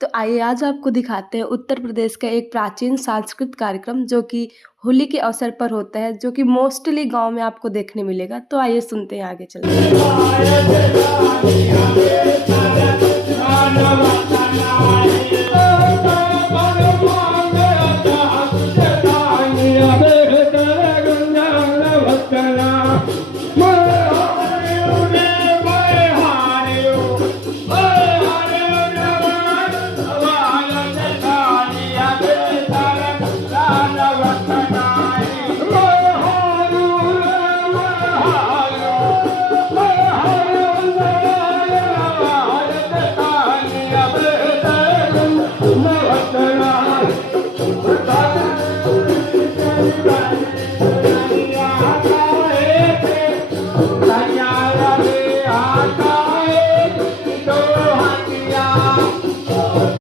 तो आइए आज आपको दिखाते हैं उत्तर प्रदेश का एक प्राचीन सांस्कृतिक कार्यक्रम जो कि होली के अवसर पर होता है, जो कि मोस्टली गाँव में आपको देखने मिलेगा। तो आइए सुनते हैं आगे चल के।